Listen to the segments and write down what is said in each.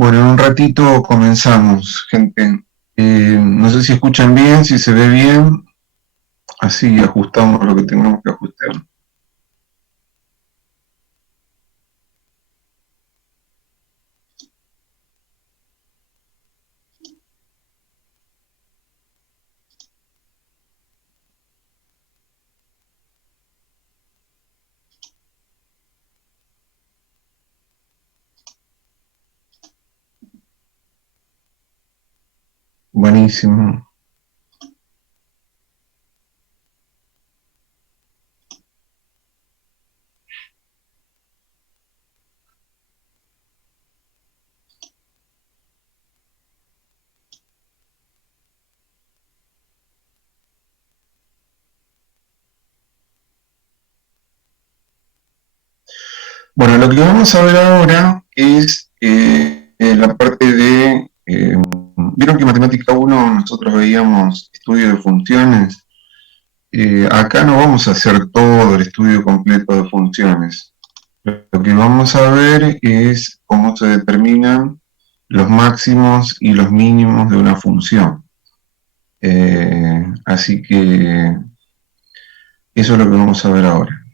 Bueno, en un ratito comenzamos, gente. No sé si escuchan bien, si se ve bien, así ajustamos lo que tengamos que ajustar. Buenísimo. Bueno, lo que vamos a ver ahora es la parte de... Vieron que en Matemática 1 nosotros veíamos estudio de funciones. Acá no vamos a hacer todo el estudio completo de funciones. Lo que vamos a ver es cómo se determinan los máximos y los mínimos de una función. Así que eso es lo que vamos a ver ahora.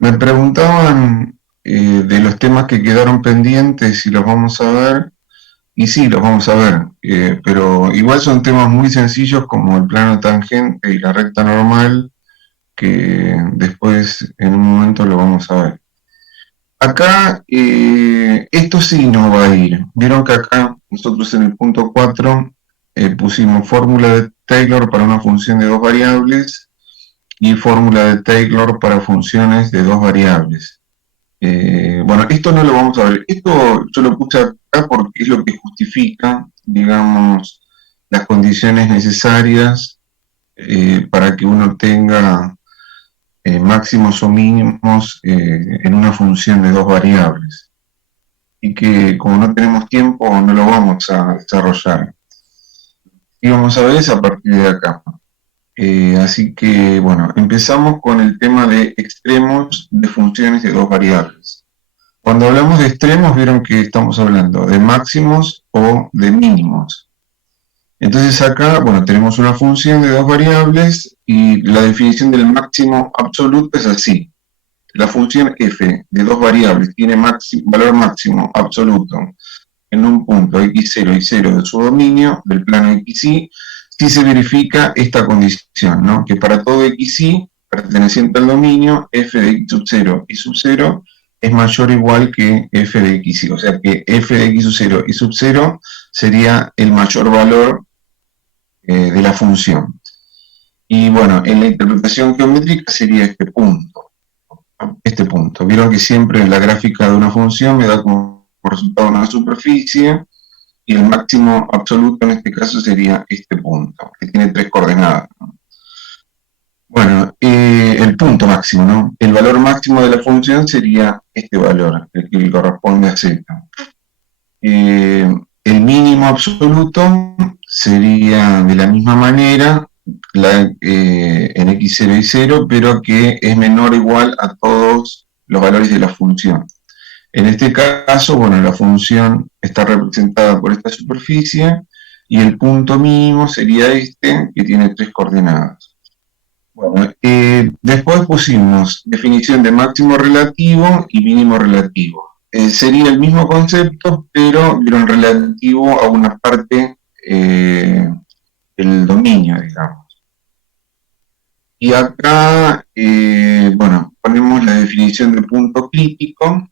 Me preguntaban de los temas que quedaron pendientes si los vamos a ver, y sí, los vamos a ver, pero igual son temas muy sencillos como el plano tangente y la recta normal, que después en un momento lo vamos a ver. Acá, esto sí no va a ir. Vieron que acá nosotros en el punto 4 pusimos fórmula de Taylor para una función de dos variables y fórmula de Taylor para funciones de dos variables. Bueno, esto no lo vamos a ver. Esto yo lo puse acá porque es lo que justifica, digamos, las condiciones necesarias para que uno tenga máximos o mínimos en una función de dos variables. Y que como no tenemos tiempo no lo vamos a desarrollar. Y vamos a ver es a partir de acá. Así que, bueno, empezamos con el tema de extremos de funciones de dos variables. Cuando hablamos de extremos, vieron que estamos hablando de máximos o de mínimos. Entonces acá, bueno, tenemos una función de dos variables y la definición del máximo absoluto es así. La función f de dos variables tiene valor máximo absoluto en un punto x0 y 0 de su dominio, del plano xy, si se verifica esta condición, ¿no? Que para todo xy perteneciente al dominio, f de x sub 0 y sub 0 es mayor o igual que f de xy, o sea que f de x sub 0 y sub 0 sería el mayor valor de la función. Y bueno, en la interpretación geométrica sería este punto. Este punto. Vieron que siempre la gráfica de una función me da como resultado una superficie y el máximo absoluto en este caso sería este punto, que tiene tres coordenadas. Bueno, el punto máximo, ¿no? El valor máximo de la función sería este valor, el que corresponde a z. El mínimo absoluto sería de la misma manera en x0 y 0, pero que es menor o igual a todos los valores de la función. En este caso, bueno, la función está representada por esta superficie y el punto mínimo sería este, que tiene tres coordenadas. Bueno, después pusimos definición de máximo relativo y mínimo relativo. Sería el mismo concepto, pero en relativo a una parte del dominio, digamos. Y acá, bueno, ponemos la definición de punto crítico.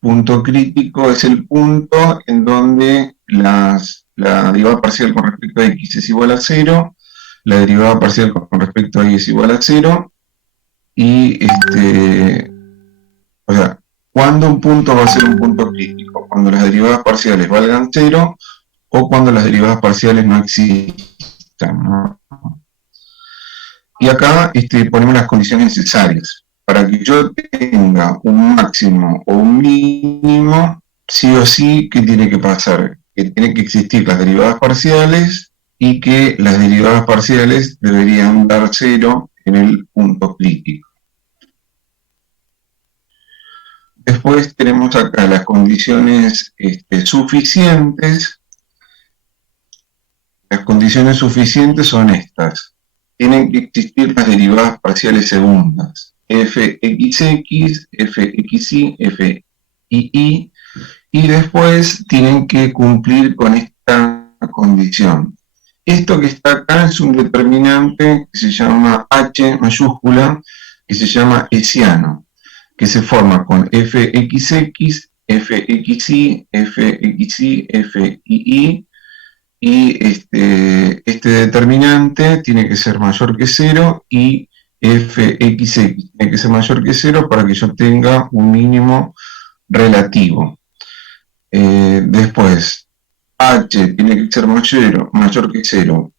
Punto crítico es el punto en donde la derivada parcial con respecto a x es igual a 0, la derivada parcial con respecto a y es igual a 0, y o sea, ¿cuándo un punto va a ser un punto crítico? Cuando las derivadas parciales valgan 0 o cuando las derivadas parciales no existan, ¿no? Y acá ponemos las condiciones necesarias. Para que yo tenga un máximo o un mínimo, sí o sí, ¿qué tiene que pasar? Que tiene que existir las derivadas parciales y que las derivadas parciales deberían dar 0 en el punto crítico. Después tenemos acá las condiciones suficientes. Las condiciones suficientes son estas. Tienen que existir las derivadas parciales segundas. Fxx, Fxy, Fii, y después tienen que cumplir con esta condición. Esto que está acá es un determinante que se llama H mayúscula, que se llama hessiano, que se forma con Fxx, Fxy, Fxy, Fii, y este determinante tiene que ser mayor que 0 y Fxx tiene que ser mayor que 0 para que yo tenga un mínimo relativo. Después, H tiene que ser mayor que 0,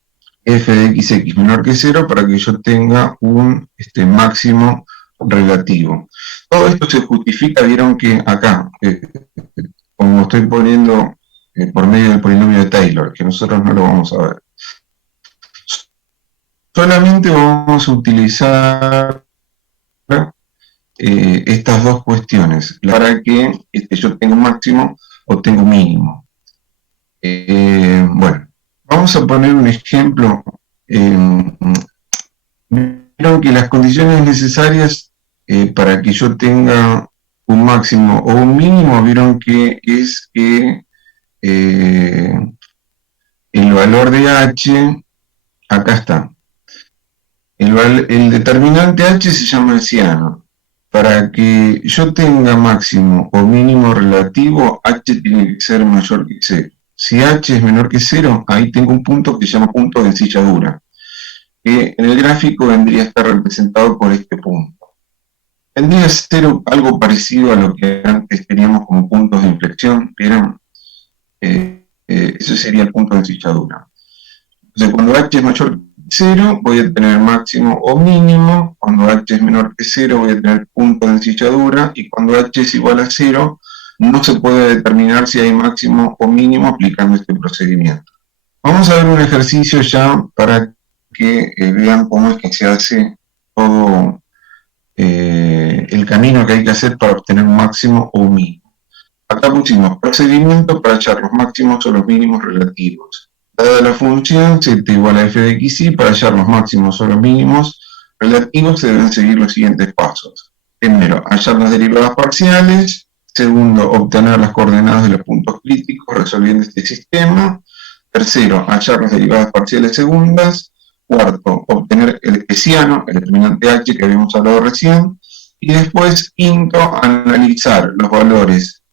f de xx menor que 0 para que yo tenga un máximo relativo. Todo esto se justifica, vieron que acá, como estoy poniendo por medio del polinomio de Taylor, que nosotros no lo vamos a ver. Solamente vamos a utilizar estas dos cuestiones para que yo tenga un máximo o tenga un mínimo. Bueno, vamos a poner un ejemplo. Vieron que las condiciones necesarias para que yo tenga un máximo o un mínimo, vieron que es que el valor de h, acá está, el determinante h se llama hessiano. Para que yo tenga máximo o mínimo relativo, h tiene que ser mayor que 0. Si h es menor que 0, ahí tengo un punto que se llama punto de ensilladura, que en el gráfico vendría a estar representado por este punto. Tendría que ser algo parecido a lo que antes teníamos como puntos de inflexión, ¿vieron? Ese sería el punto de ensilladura. Entonces, cuando h es mayor que 0, voy a tener máximo o mínimo. Cuando h es menor que 0, voy a tener punto de ensilladura. Y cuando h es igual a 0, no se puede determinar si hay máximo o mínimo aplicando este procedimiento. Vamos a ver un ejercicio ya para que vean cómo es que se hace todo el camino que hay que hacer para obtener un máximo o un mínimo. Acá pusimos procedimiento para hallar los máximos o los mínimos relativos. Dada la función z igual a f de xy, para hallar los máximos o los mínimos relativos se deben seguir los siguientes pasos. Primero, hallar las derivadas parciales. Segundo, obtener las coordenadas de los puntos críticos resolviendo este sistema. Tercero, hallar las derivadas parciales segundas. Cuarto, obtener el hessiano, el determinante h que habíamos hablado recién. Y después, quinto, analizar los valores.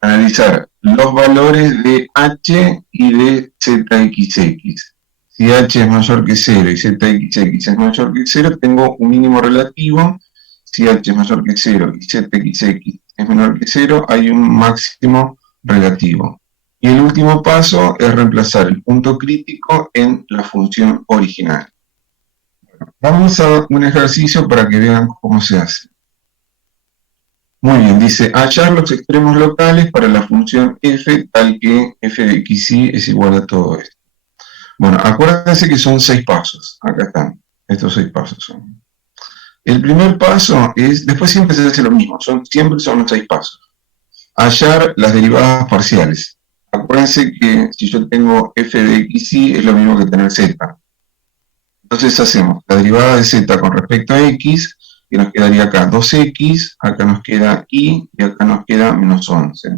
Analizar los valores de h y de zxx. Si h es mayor que 0 y zxx es mayor que 0, tengo un mínimo relativo. Si h es mayor que 0 y zxx es menor que 0, hay un máximo relativo. Y el último paso es reemplazar el punto crítico en la función original. Bueno, vamos a un ejercicio para que vean cómo se hace. Muy bien, dice, hallar los extremos locales para la función f tal que f de xy es igual a todo esto. Bueno, acuérdense que son 6 pasos. Acá están, estos 6 pasos son. El primer paso es, después siempre se hace lo mismo, siempre son los 6 pasos. Hallar las derivadas parciales. Acuérdense que si yo tengo f de xy es lo mismo que tener z. Entonces hacemos la derivada de z con respecto a x, que nos quedaría acá 2x, acá nos queda y acá nos queda menos 11.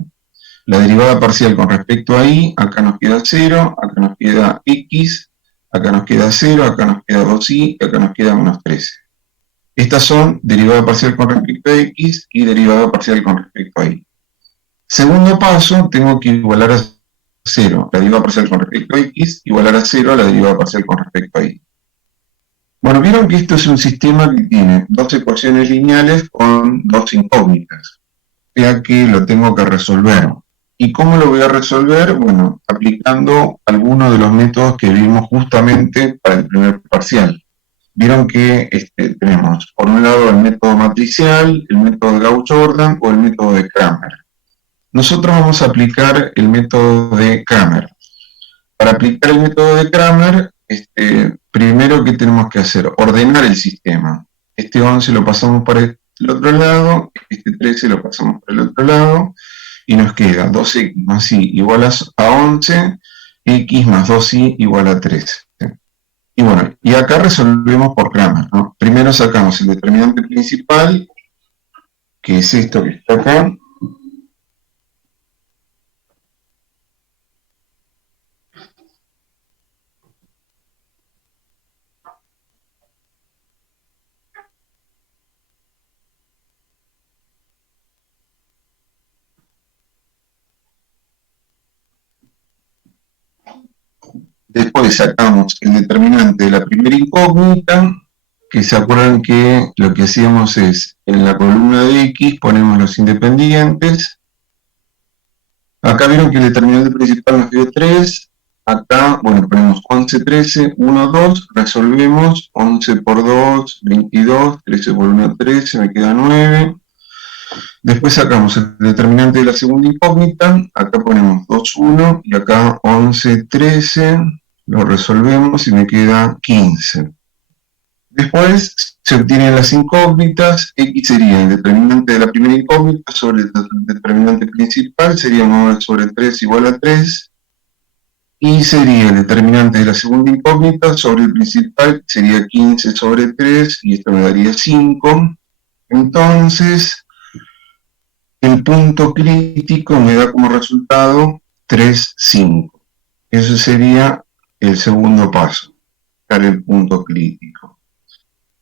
La derivada parcial con respecto a y, acá nos queda 0, acá nos queda x, acá nos queda 0, acá nos queda 2y, y acá nos queda menos 13. Estas son derivada parcial con respecto a x y derivada parcial con respecto a y. Segundo paso, tengo que igualar a 0 la derivada parcial con respecto a x, igualar a 0 la derivada parcial con respecto a y. Bueno, vieron que esto es un sistema que tiene dos ecuaciones lineales con dos incógnitas, o sea que lo tengo que resolver. ¿Y cómo lo voy a resolver? Bueno, aplicando algunos de los métodos que vimos justamente para el primer parcial. Vieron que tenemos, por un lado, el método matricial, el método de Gauss-Jordan o el método de Cramer. Nosotros vamos a aplicar el método de Cramer. Para aplicar el método de Cramer, primero, ¿qué tenemos que hacer? Ordenar el sistema. este 11 lo pasamos para el otro lado, este 13 lo pasamos para el otro lado, y nos queda 2x más y igual a 11, x más 2y igual a 13. Y bueno, y acá resolvemos por Cramer, ¿no? Primero sacamos el determinante principal, que es esto que está acá. Después sacamos el determinante de la primera incógnita, que se acuerdan que lo que hacíamos es, en la columna de X ponemos los independientes. Acá vieron que el determinante principal nos dio 3. Acá, bueno, ponemos 11, 13, 1, 2, resolvemos, 11 por 2, 22, 13 por 1, 13, me queda 9. Después sacamos el determinante de la segunda incógnita, acá ponemos 2, 1, y acá 11, 13, lo resolvemos y me queda 15. Después se obtienen las incógnitas, x sería el determinante de la primera incógnita sobre el determinante principal, sería 9 sobre 3 igual a 3, y sería el determinante de la segunda incógnita sobre el principal, sería 15 sobre 3, y esto me daría 5. Entonces, el punto crítico me da como resultado 3, 5. Eso sería el segundo paso, sacar el punto crítico.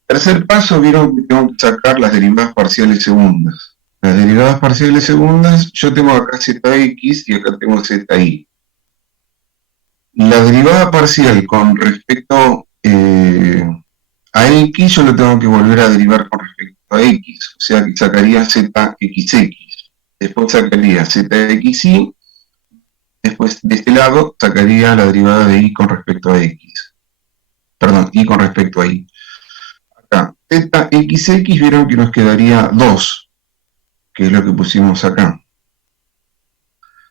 Tercer paso, vieron que tengo que sacar las derivadas parciales segundas. Las derivadas parciales segundas, yo tengo acá zx y acá tengo zi. La derivada parcial con respecto a x, yo lo tengo que volver a derivar con respecto a x, o sea que sacaría zxx. Después sacaría zxy, después de este lado sacaría la derivada de y con respecto a x. Perdón, y con respecto a y. Acá, zxx, vieron que nos quedaría 2, que es lo que pusimos acá.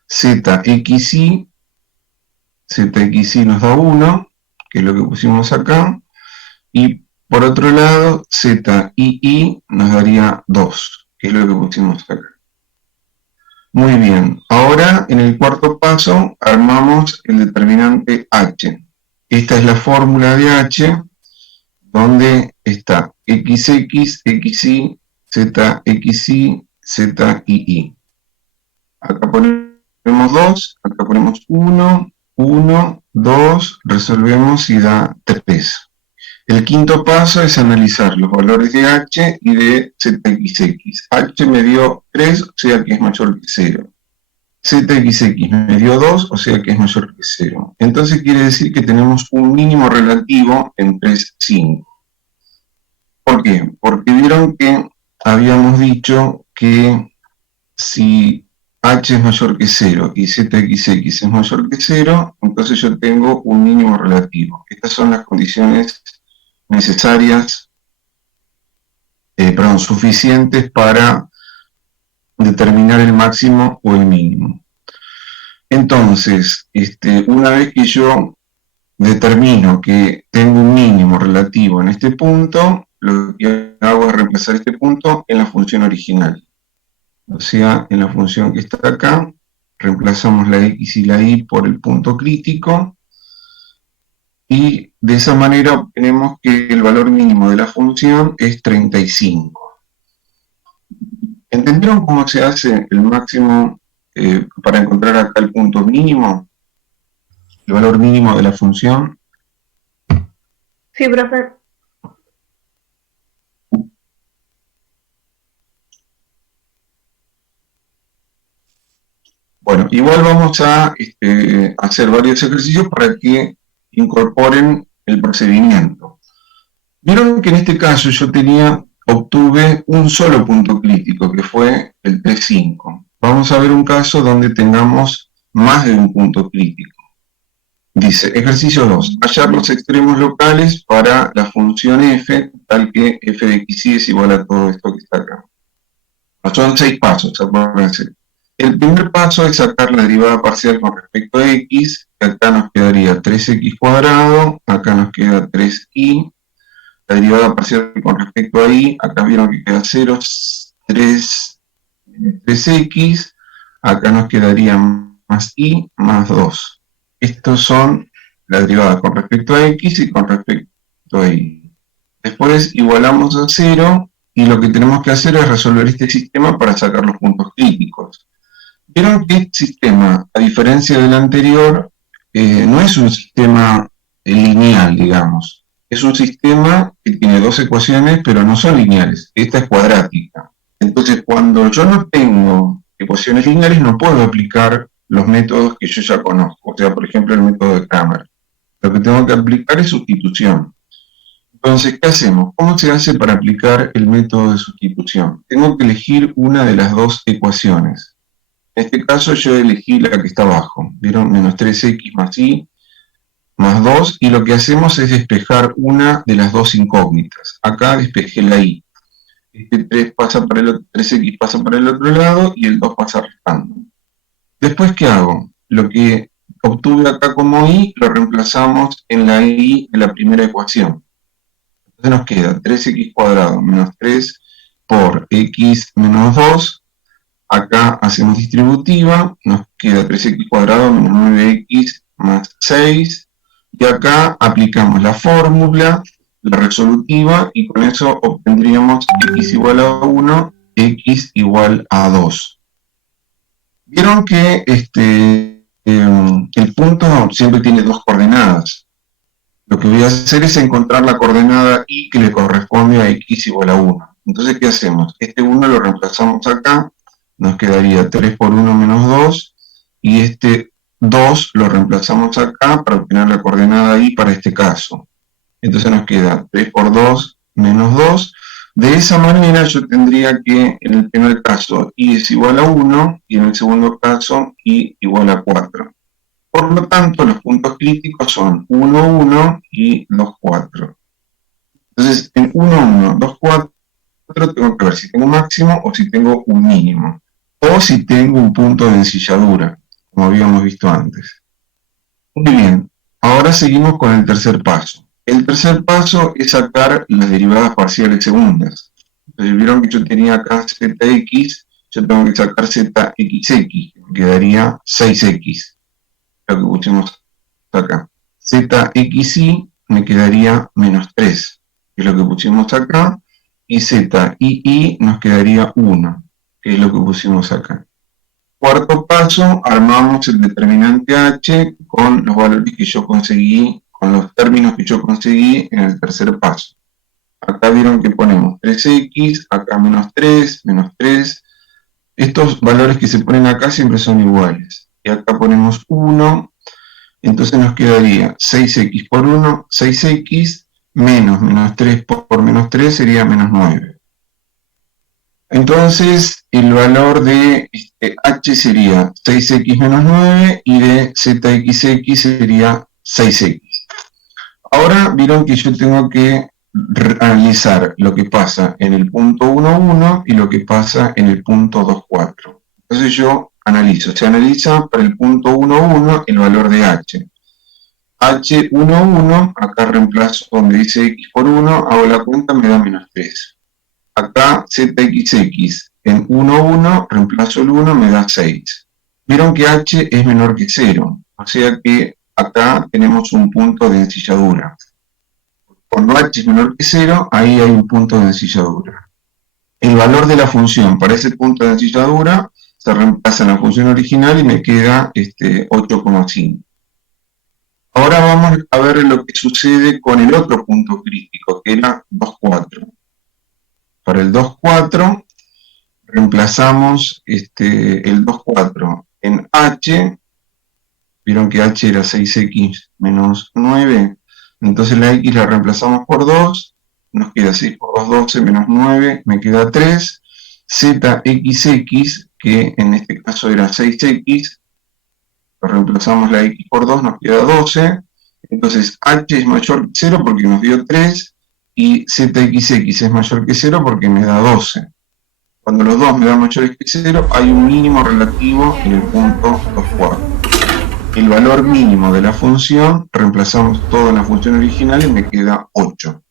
Zxy nos da 1, que es lo que pusimos acá. Y por otro lado, zii nos daría 2, que es lo que pusimos acá. Muy bien, ahora en el cuarto paso armamos el determinante h. Esta es la fórmula de h, donde está xx, xy, zxy, zii. Acá ponemos 2, acá ponemos 1, 1, 2, resolvemos y da 3. El quinto paso es analizar los valores de h y de zxx. H me dio 3, o sea que es mayor que 0. Zxx me dio 2, o sea que es mayor que 0. Entonces quiere decir que tenemos un mínimo relativo en 3, 5. ¿Por qué? Porque vieron que habíamos dicho que si h es mayor que 0 y zxx es mayor que 0, entonces yo tengo un mínimo relativo. Estas son las condiciones necesarias, suficientes para determinar el máximo o el mínimo. Entonces, una vez que yo determino que tengo un mínimo relativo en este punto, lo que hago es reemplazar este punto en la función original. O sea, en la función que está acá, reemplazamos la x y la y por el punto crítico, y de esa manera obtenemos que el valor mínimo de la función es 35. ¿Entendieron cómo se hace el máximo para encontrar acá el punto mínimo? El valor mínimo de la función. Sí, profe. Bueno, igual vamos a hacer varios ejercicios para que incorporen el procedimiento. Vieron que en este caso yo obtuve un solo punto crítico, que fue el 3,5. Vamos a ver un caso donde tengamos más de un punto crítico. Dice, ejercicio 2, hallar los extremos locales para la función f, tal que f de xy es igual a todo esto que está acá. Son 6 pasos, acuérdense. El primer paso es sacar la derivada parcial con respecto a x, que acá nos quedaría 3x cuadrado, acá nos queda 3y. la derivada parcial con respecto a y, acá vieron que queda 0, 3x, acá nos quedaría más y más 2. Estos son la derivada con respecto a x y con respecto a y. Después igualamos a 0 y lo que tenemos que hacer es resolver este sistema para sacar los puntos críticos. Vieron que este sistema, a diferencia del anterior, no es un sistema lineal, digamos. Es un sistema que tiene dos ecuaciones, pero no son lineales. Esta es cuadrática. Entonces, cuando yo no tengo ecuaciones lineales, no puedo aplicar los métodos que yo ya conozco. O sea, por ejemplo, el método de Cramer. Lo que tengo que aplicar es sustitución. Entonces, ¿qué hacemos? ¿Cómo se hace para aplicar el método de sustitución? Tengo que elegir una de las dos ecuaciones. En este caso yo elegí la que está abajo. ¿Vieron? Menos 3x más y más 2. Y lo que hacemos es despejar una de las dos incógnitas. Acá despejé la y. Este 3 pasa para el otro, 3x pasa para el otro lado y el 2 pasa restando. Después, ¿qué hago? Lo que obtuve acá como y lo reemplazamos en la y de la primera ecuación. Entonces nos queda 3x cuadrado menos 3 por x menos 2. Acá hacemos distributiva, nos queda 3x cuadrado menos 9x más 6. Y acá aplicamos la fórmula, la resolutiva, y con eso obtendríamos x igual a 1, x igual a 2. Vieron que el punto siempre tiene dos coordenadas. Lo que voy a hacer es encontrar la coordenada y que le corresponde a x igual a 1. Entonces, ¿qué hacemos? Este 1 lo reemplazamos acá, nos quedaría 3 por 1 menos 2, y este 2 lo reemplazamos acá para obtener la coordenada y para este caso. Entonces nos queda 3 por 2 menos 2. De esa manera yo tendría que, en el primer caso, y es igual a 1, y en el segundo caso, y igual a 4. Por lo tanto, los puntos críticos son 1, 1 y 2, 4. Entonces, en 1, 1, 2, 4, tengo que ver si tengo un máximo o si tengo un mínimo. O si tengo un punto de ensilladura, como habíamos visto antes. Muy bien, ahora seguimos con el tercer paso. El tercer paso es sacar las derivadas parciales segundas. Entonces, vieron que yo tenía acá zx, yo tengo que sacar zxx, que me quedaría 6x. Lo que pusimos acá. Zxy me quedaría menos 3, que es lo que pusimos acá, y zii nos quedaría 1, que es lo que pusimos acá. Cuarto paso, armamos el determinante h con los valores que yo conseguí, con los términos que yo conseguí en el tercer paso. Acá vieron que ponemos 3x, acá menos 3, menos 3. Estos valores que se ponen acá siempre son iguales. Y acá ponemos 1, entonces nos quedaría 6x por 1, 6x, menos 3 por menos 3 sería menos 9. Entonces el valor de h sería 6x menos 9 y de zxx sería 6x. Ahora vieron que yo tengo que analizar lo que pasa en el punto 1, 1 y lo que pasa en el punto 2, 4. Entonces yo analizo, se analiza para el punto 1, 1 el valor de h. h1, 1, acá reemplazo donde dice x por 1, hago la cuenta, me da menos 3. Acá zxx, en 1, 1, reemplazo el 1, me da 6. Vieron que h es menor que 0, o sea que acá tenemos un punto de ensilladura. Cuando h es menor que 0, ahí hay un punto de ensilladura. El valor de la función para ese punto de ensilladura se reemplaza en la función original y me queda 8,5. Ahora vamos a ver lo que sucede con el otro punto crítico, que era 2, 4. Para el 2, 4, reemplazamos el 2, 4 en h. Vieron que h era 6x menos 9. Entonces la x la reemplazamos por 2. Nos queda 6 por 2, 12 menos 9. Me queda 3. Zxx, que en este caso era 6x. Reemplazamos la x por 2, nos queda 12. Entonces h es mayor que 0 porque nos dio 3. Y zxx es mayor que 0 porque me da 12. Cuando los dos me dan mayores que 0, hay un mínimo relativo en el punto 2, 4. El valor mínimo de la función, reemplazamos todo en la función original y me queda 8.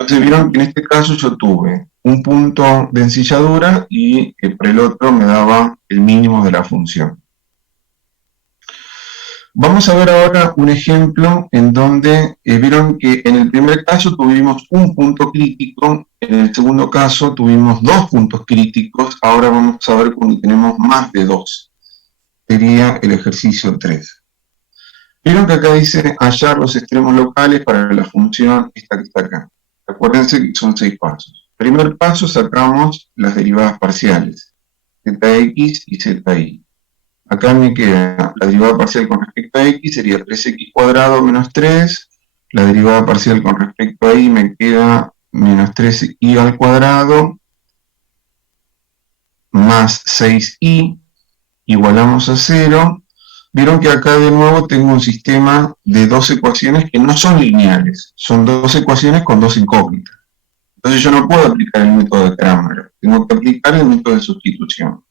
Entonces vieron que en este caso yo tuve un punto de ensilladura y por el otro me daba el mínimo de la función. Vamos a ver ahora un ejemplo en donde vieron que en el primer caso tuvimos un punto crítico, en el segundo caso tuvimos dos puntos críticos, ahora vamos a ver cuando tenemos más de dos. Sería el ejercicio 3. Vieron que acá dice hallar los extremos locales para la función esta que está acá. Acuérdense que son 6 pasos. Primer paso, sacamos las derivadas parciales, zx y zi. Acá me queda la derivada parcial con respecto a x, sería 3x cuadrado menos 3. La derivada parcial con respecto a y me queda menos 3y al cuadrado más 6y, igualamos a 0. Vieron que acá de nuevo tengo un sistema de dos ecuaciones que no son lineales, son dos ecuaciones con dos incógnitas. Entonces yo no puedo aplicar el método de Cramer, tengo que aplicar el método de sustitución.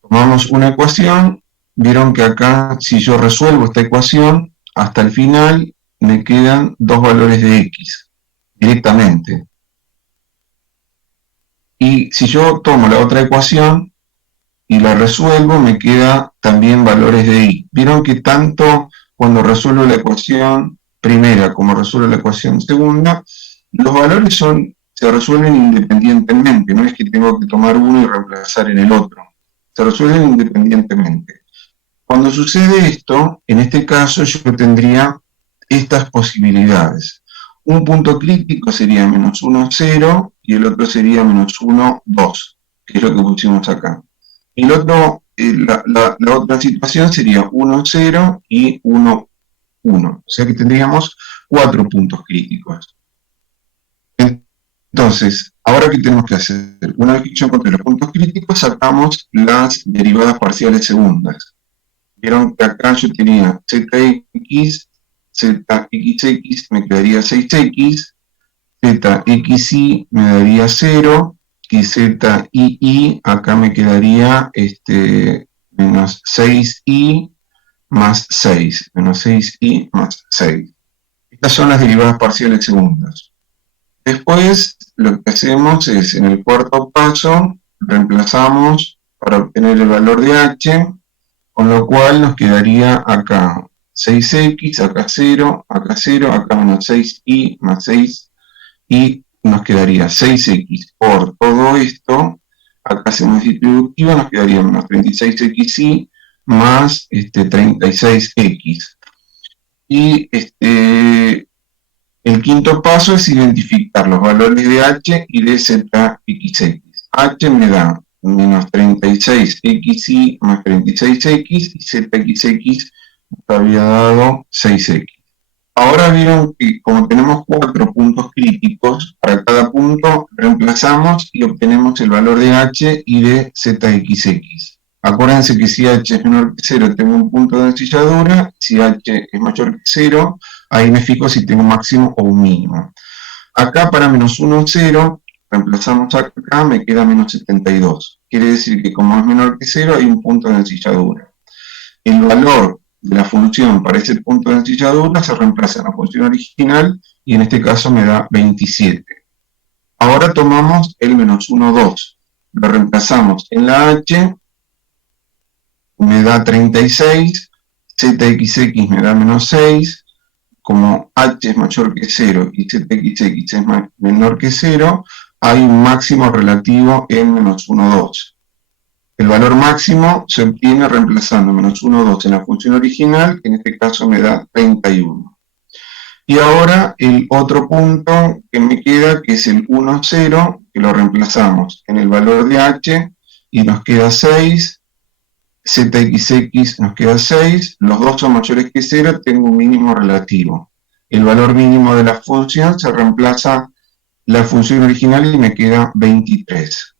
Tomamos una ecuación, vieron que acá si yo resuelvo esta ecuación, hasta el final me quedan dos valores de x directamente. Y si yo tomo la otra ecuación y la resuelvo, me queda también valores de y. Vieron que tanto cuando resuelvo la ecuación primera como resuelvo la ecuación segunda, los valores se resuelven independientemente, no es que tengo que tomar uno y reemplazar en el otro, se resuelven independientemente. Cuando sucede esto, en este caso yo tendría estas posibilidades. Un punto crítico sería menos 1, 0, y el otro sería menos 1, 2, que es lo que pusimos acá. Y el otro, la otra situación sería 1, 0 y 1, 1. O sea que tendríamos 4 puntos críticos. Entonces, ahora ¿qué tenemos que hacer? Una vez que yo encontré los puntos críticos, sacamos las derivadas parciales segundas. Vieron que acá yo tenía zx, zxx me quedaría 6x, zxy me daría 0, y zii acá me quedaría menos 6i más 6, menos 6i más 6. Estas son las derivadas parciales segundas. Después lo que hacemos es, en el cuarto paso, reemplazamos para obtener el valor de h, con lo cual nos quedaría acá 6x, acá 0, acá menos 6i más 6, y nos quedaría 6x por todo esto, acá hacemos distributiva, nos quedaría menos 36xy más 36x. Y el quinto paso es identificar los valores de h y de zxx. H me da menos 36xy más 36x y zxx nos había dado 6x. Ahora vieron que como tenemos 4 puntos críticos, para cada punto reemplazamos y obtenemos el valor de h y de zxx. Acuérdense que si h es menor que 0 tengo un punto de ensilladura, si h es mayor que 0, ahí me fijo si tengo un máximo o un mínimo. Acá para menos 1, 0, reemplazamos acá, me queda menos 72. Quiere decir que como es menor que 0 hay un punto de ensilladura. El valor de la función para ese punto de ensilladura se reemplaza en la función original y en este caso me da 27. Ahora tomamos el menos 1, 2. Lo reemplazamos en la h, me da 36, zxx me da menos 6, como h es mayor que 0 y zxx es menor que 0, hay un máximo relativo en menos 1, 2. El valor máximo se obtiene reemplazando menos 1, 2 en la función original, que en este caso me da 31. Y ahora el otro punto que me queda, que es el 1, 0, que lo reemplazamos en el valor de h, y nos queda 6, zxx nos queda 6, los dos son mayores que 0, tengo un mínimo relativo. El valor mínimo de la función se reemplaza la función original y me queda 23.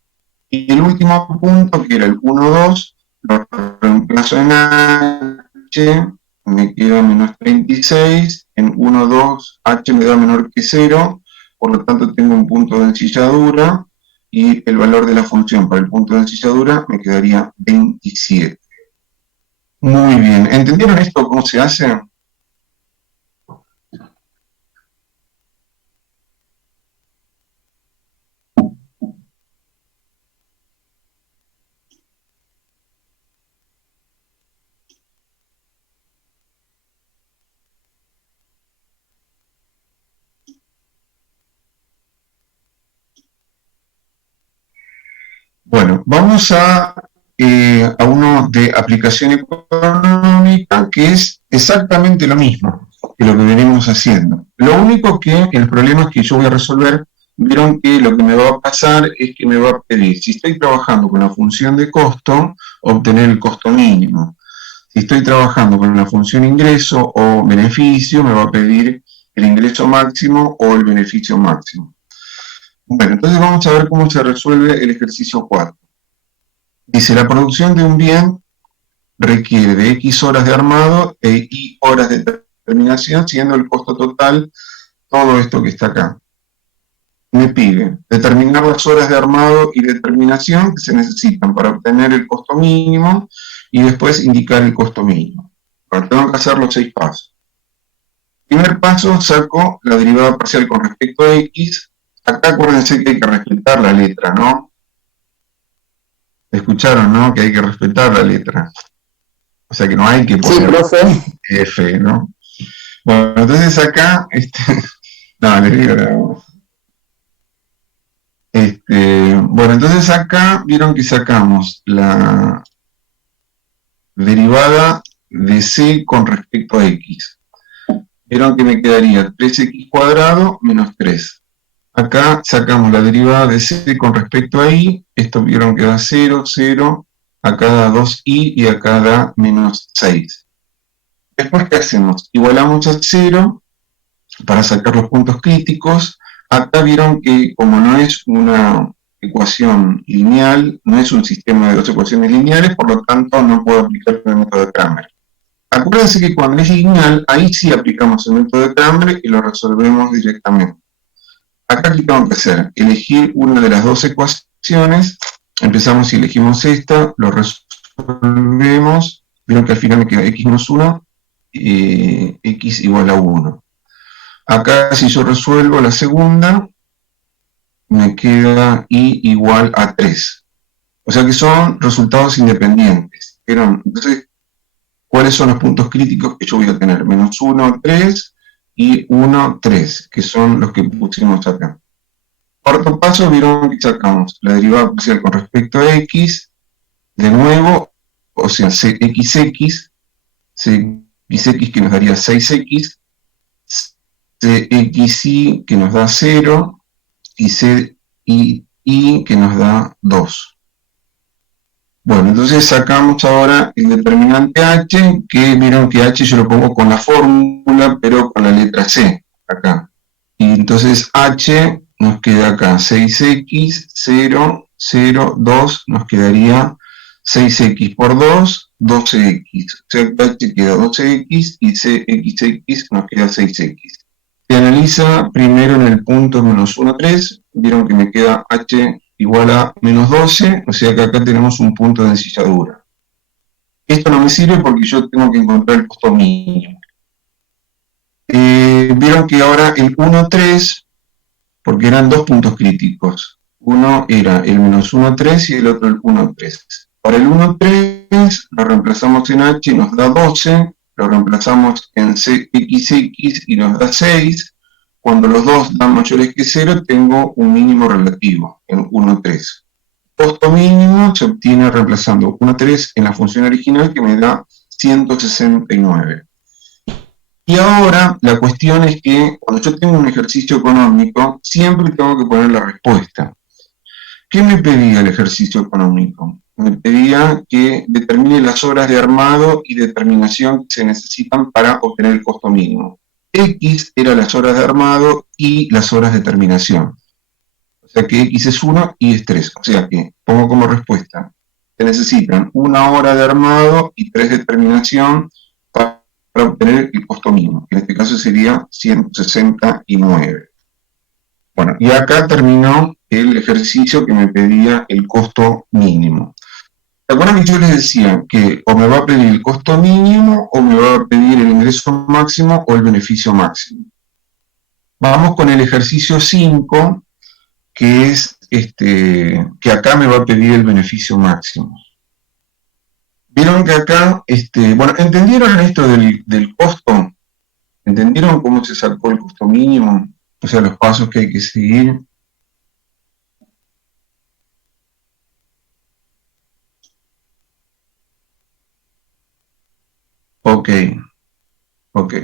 Y el último punto, que era el 1, 2, lo reemplazo en h, me queda menos 36, en 1, 2, h me da menor que 0, por lo tanto tengo un punto de ensilladura, y el valor de la función para el punto de ensilladura me quedaría 27. Muy bien, ¿entendieron esto cómo se hace? Bueno, vamos a uno de aplicación económica que es exactamente lo mismo que lo que venimos haciendo. Lo único que el problema es que yo voy a resolver, vieron que lo que me va a pasar es que me va a pedir, si estoy trabajando con la función de costo, obtener el costo mínimo. Si estoy trabajando con la función ingreso o beneficio, me va a pedir el ingreso máximo o el beneficio máximo. Bueno, entonces vamos a ver cómo se resuelve el ejercicio 4. Dice, la producción de un bien requiere de X horas de armado e Y horas de terminación, siendo el costo total todo esto que está acá. Me pide determinar las horas de armado y de terminación que se necesitan para obtener el costo mínimo y después indicar el costo mínimo. Bueno, tengo que hacer los 6 pasos. Primer paso, saco la derivada parcial con respecto a X. Acá acuérdense que hay que respetar la letra, ¿no? Escucharon, ¿no? Que hay que respetar la letra. O sea que no hay que Sí, poner profe. F, ¿no? Bueno, entonces acá, no, les digo, bueno, entonces acá vieron que sacamos la derivada de C con respecto a X. Vieron que me quedaría 3X cuadrado menos 3. Acá sacamos la derivada de C con respecto a Y. Esto vieron que da 0, 0. Acá da 2Y y acá da menos 6. Después, ¿qué hacemos? Igualamos a 0 para sacar los puntos críticos. Acá vieron que como no es una ecuación lineal, no es un sistema de dos ecuaciones lineales, por lo tanto no puedo aplicar el método de Cramer. Acuérdense que cuando es lineal, ahí sí aplicamos el método de Cramer y lo resolvemos directamente. Acá ¿qué tengo que hacer? Elegir una de las dos ecuaciones. Empezamos y elegimos esta, lo resolvemos. Vieron que al final me queda x menos 1, x igual a 1. Acá si yo resuelvo la segunda, me queda y igual a 3. O sea que son resultados independientes. Entonces, ¿cuáles son los puntos críticos que yo voy a tener? Menos 1, 3 y 1, 3, que son los que pusimos acá. Cuarto paso, vieron que sacamos la derivada parcial con respecto a x, de nuevo, o sea, cxx, cxx que nos daría 6x, cxy que nos da 0, y CI que nos da 2. Bueno, entonces sacamos ahora el determinante H, que vieron que H yo lo pongo con la fórmula, pero con la letra C, acá. Y entonces H nos queda acá 6x, 0, 0, 2, nos quedaría 6x por 2, 12x. O sea que H queda 12x y CXX nos queda 6x. Se analiza primero en el punto menos 1, 3, vieron que me queda H igual a menos 12, o sea que acá tenemos un punto de ensilladura. Esto no me sirve porque yo tengo que encontrar el costo mínimo. Vieron que ahora el 1, 3, porque eran dos puntos críticos. Uno era el menos 1, 3 y el otro el 1, 3. Para el 1, 3 lo reemplazamos en H y nos da 12, lo reemplazamos en CXX y nos da 6. Cuando los dos dan mayores que 0, tengo un mínimo relativo, en 1, 3. Costo mínimo se obtiene reemplazando 1, 3 en la función original que me da 169. Y ahora la cuestión es que cuando yo tengo un ejercicio económico, siempre tengo que poner la respuesta. ¿Qué me pedía el ejercicio económico? Me pedía que determine las horas de armado y de terminación que se necesitan para obtener el costo mínimo. X eran las horas de armado y las horas de terminación. O sea que X es 1 y es 3. O sea que pongo como respuesta, se necesitan 1 hora de armado y 3 de terminación para obtener el costo mínimo. En este caso sería 169. Bueno, y acá terminó el ejercicio que me pedía el costo mínimo. ¿Se acuerdan que yo les decía que o me va a pedir el costo mínimo o me va a pedir el ingreso máximo o el beneficio máximo? Vamos con el ejercicio 5, que es que acá me va a pedir el beneficio máximo. Vieron que acá, bueno, ¿entendieron esto del costo? ¿Entendieron cómo se sacó el costo mínimo? O sea, los pasos que hay que seguir. Ok, ok.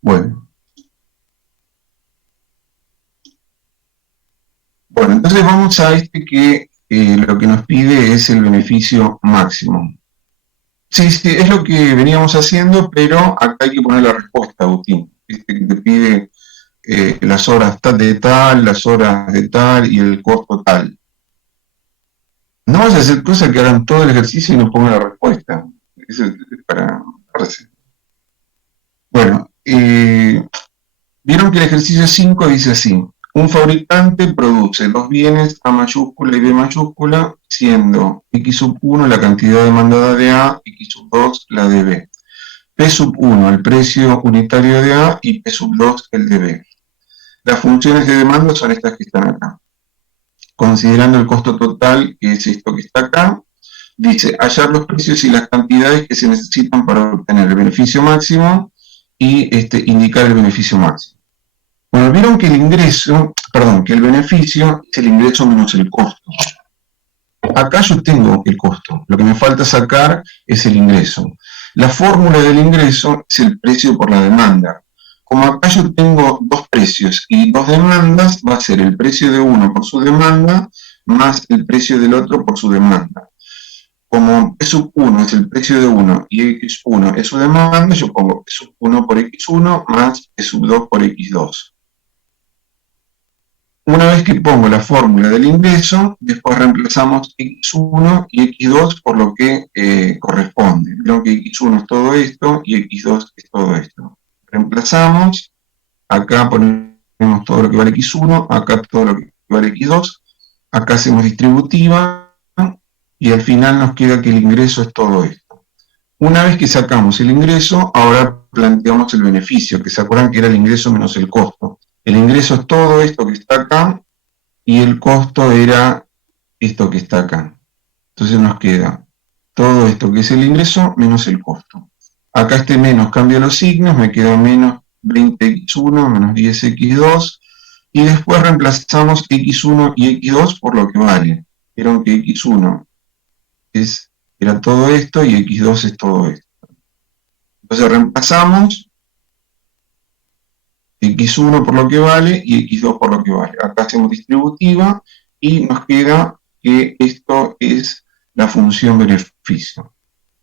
Bueno. Bueno, entonces vamos a este que lo que nos pide es el beneficio máximo. Sí, sí, es lo que veníamos haciendo, pero acá hay que poner la respuesta, Agustín. Este que te pide las horas de tal, las horas de tal y el costo tal. No vas a hacer cosas que hagan todo el ejercicio y no pongan la respuesta. Eso es para... Bueno, vieron que el ejercicio 5 dice así: un fabricante produce dos bienes A mayúscula y B mayúscula, siendo X sub 1 la cantidad demandada de A, X sub 2 la de B. P sub 1 el precio unitario de A y P sub 2 el de B. Las funciones de demanda son estas que están acá. Considerando el costo total, que es esto que está acá, dice hallar los precios y las cantidades que se necesitan para obtener el beneficio máximo y indicar el beneficio máximo. Bueno, vieron que que el beneficio es el ingreso menos el costo. Acá yo tengo el costo, lo que me falta sacar es el ingreso. La fórmula del ingreso es el precio por la demanda. Como acá yo tengo dos precios y dos demandas, va a ser el precio de uno por su demanda más el precio del otro por su demanda. Como P sub 1 es el precio de uno y X1 es su demanda, yo pongo P sub 1 por X1 más P sub 2 por X2. Una vez que pongo la fórmula del ingreso, después reemplazamos X1 y X2 por lo que corresponde. Vieron que X1 es todo esto y X2 es todo esto. Reemplazamos, acá ponemos todo lo que vale X1, acá todo lo que vale X2, acá hacemos distributiva y al final nos queda que el ingreso es todo esto. Una vez que sacamos el ingreso, ahora planteamos el beneficio, que se acuerdan que era el ingreso menos el costo. El ingreso es todo esto que está acá y el costo era esto que está acá. Entonces nos queda todo esto que es el ingreso menos el costo. Acá este menos cambia los signos, me queda menos 20x1 menos 10x2 y después reemplazamos x1 y x2 por lo que vale. Vieron que x1 era todo esto y x2 es todo esto. Entonces reemplazamos X1 por lo que vale y X2 por lo que vale. Acá hacemos distributiva y nos queda que esto es la función beneficio.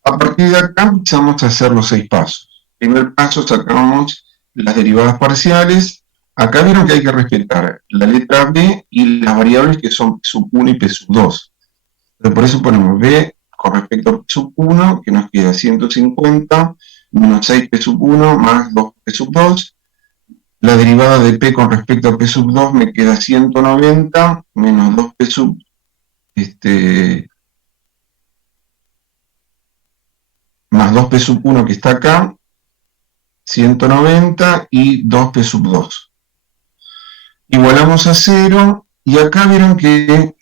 A partir de acá empezamos a hacer los 6 pasos. Primer paso, sacamos las derivadas parciales. Acá vieron que hay que respetar la letra B y las variables que son P sub 1 y P sub 2. Pero por eso ponemos B con respecto a P sub 1, que nos queda 150 menos 6 P sub 1 más 2 P sub 2. La derivada de P con respecto a P sub 2 me queda 190 menos 2P sub más 2P sub 1 que está acá, 190 y 2P sub 2. Igualamos a 0 y acá vieron que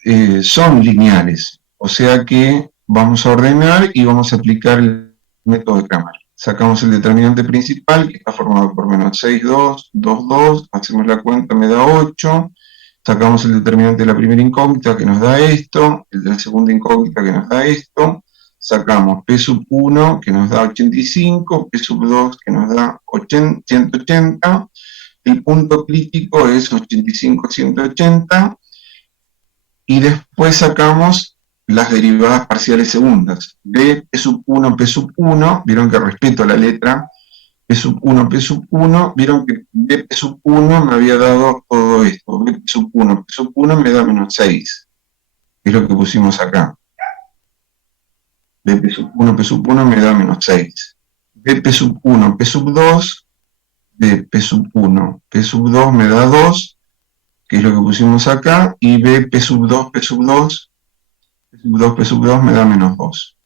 son lineales, o sea que vamos a ordenar y vamos a aplicar el método de Cramer. Sacamos el determinante principal, que está formado por menos 6, 2, 2, 2, hacemos la cuenta, me da 8, sacamos el determinante de la primera incógnita, que nos da esto, el de la segunda incógnita, que nos da esto, sacamos P sub 1, que nos da 85, P sub 2, que nos da 180, el punto crítico es 85, 180, y después sacamos las derivadas parciales segundas. B, P sub 1, P sub 1, vieron que respeto la letra, P sub 1, P sub 1, vieron que B, P sub 1 me había dado todo esto, B, P sub 1, P sub 1 me da menos 6, que es lo que pusimos acá. B, P sub 1, P sub 1 me da menos 6. B, P sub 1, P sub 2, B, P sub 1, P sub 2 me da 2, que es lo que pusimos acá, y B, P sub 2, P sub 2, P sub 2, P sub 2 me da menos 2,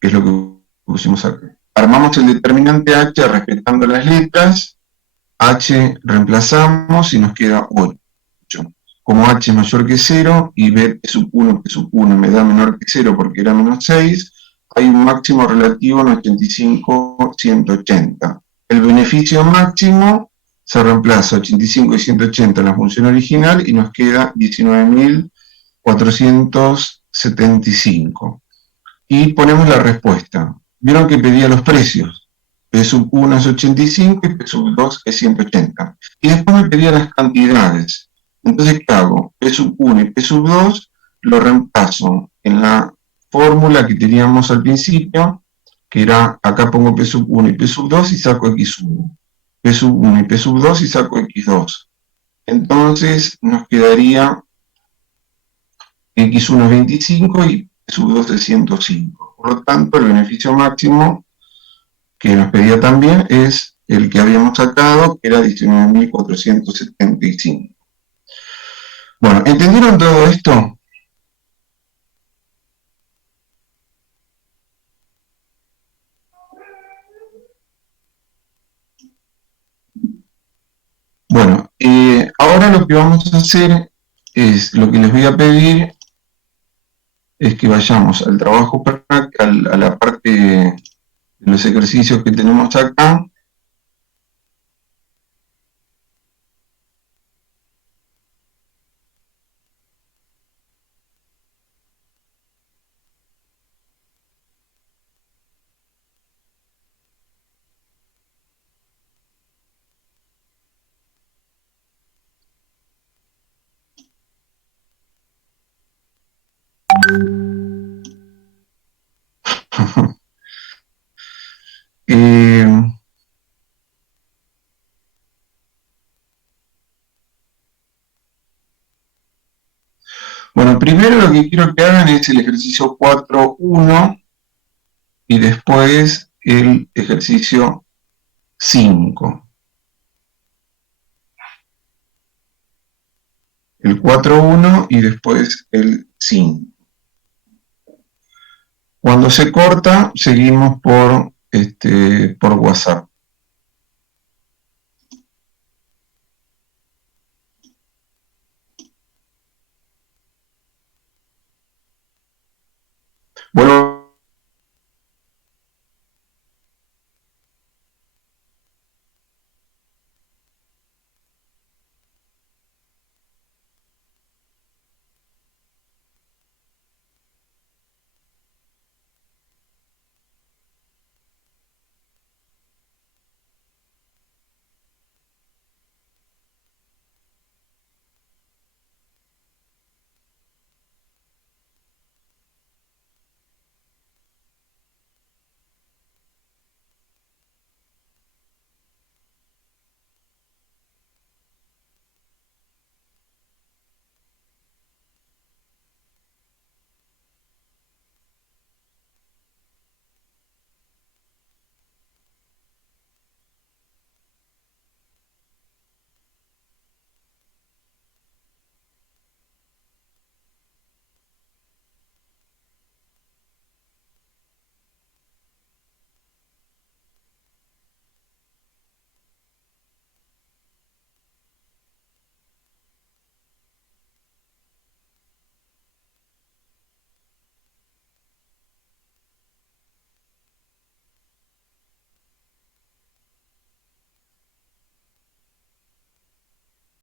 que es lo que pusimos acá. Armamos el determinante H respetando las letras, H reemplazamos y nos queda 8. Como H es mayor que 0 y B, P sub 1, P sub 1 me da menor que 0 porque era menos 6, hay un máximo relativo en 85, 180. El beneficio máximo se reemplaza 85 y 180 en la función original y nos queda 19.475. Y ponemos la respuesta. Vieron que pedía los precios. P sub 1 es 85 y P sub 2 es 180. Y después me pedía las cantidades. Entonces, ¿qué hago? P sub 1 y P sub 2 lo reemplazo en la fórmula que teníamos al principio, que era, acá pongo P sub 1 y P sub 2 y saco X1. P sub 1 y P sub 2 y saco X2. Entonces nos quedaría X1 es 25 y P sub 2 es 105. Por lo tanto, el beneficio máximo que nos pedía también es el que habíamos sacado, que era 19.475. Bueno, ¿entendieron todo esto? Bueno, ahora lo que vamos a hacer es, lo que les voy a pedir es que vayamos al trabajo práctico, a la parte de los ejercicios que tenemos acá. eh, bueno, primero lo que quiero que hagan es el ejercicio 4.1 y después el ejercicio 5. El 4.1 y después el 5. Cuando se corta, seguimos por WhatsApp. Vuelvo